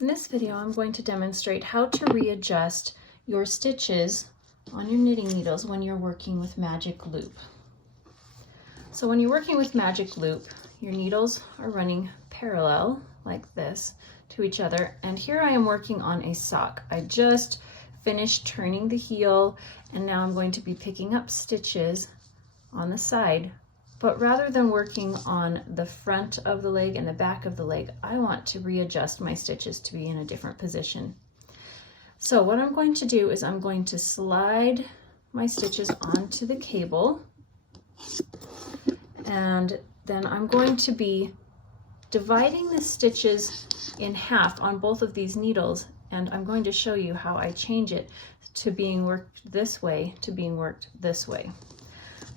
In this video, I'm going to demonstrate how to readjust your stitches on your knitting needles when you're working with magic loop. So when you're working with magic loop, your needles are running parallel like this to each other. And here I am working on a sock. I just finished turning the heel, and now I'm going to be picking up stitches on the side. But rather than working on the front of the leg and the back of the leg, I want to readjust my stitches to be in a different position. So what I'm going to do is I'm going to slide my stitches onto the cable, and then I'm going to be dividing the stitches in half on both of these needles, and I'm going to show you how I change it to being worked this way to being worked this way.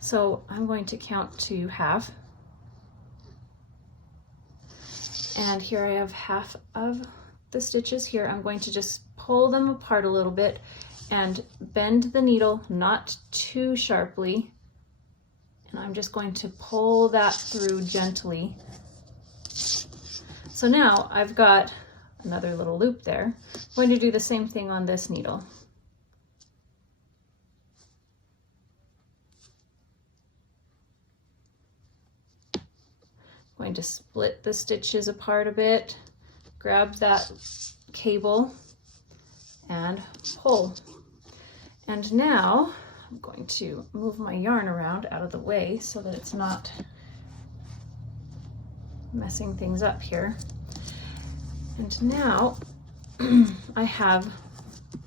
So I'm going to count to half, and here I have half of the stitches here. I'm going to just pull them apart a little bit and bend the needle not too sharply, and I'm just going to pull that through gently. So now I've got another little loop there. I'm going to do the same thing on this needle. Going to split the stitches apart a bit, grab that cable and pull. And now I'm going to move my yarn around out of the way so that it's not messing things up here. And now I have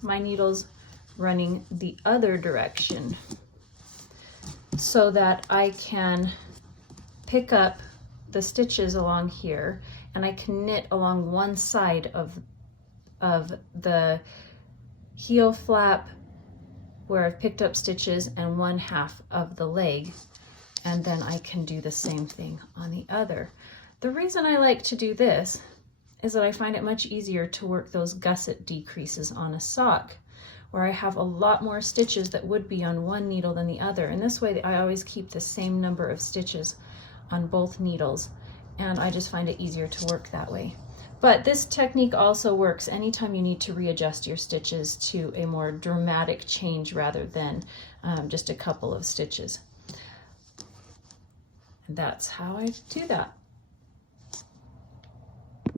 my needles running the other direction so that I can pick up the stitches along here, and I can knit along one side of the heel flap where I've picked up stitches and one half of the leg, and then I can do the same thing on the other. The reason I like to do this is that I find it much easier to work those gusset decreases on a sock, where I have a lot more stitches that would be on one needle than the other, and this way I always keep the same number of stitches on both needles, and I just find it easier to work that way. But this technique also works anytime you need to readjust your stitches to a more dramatic change rather than just a couple of stitches. And that's how I do that.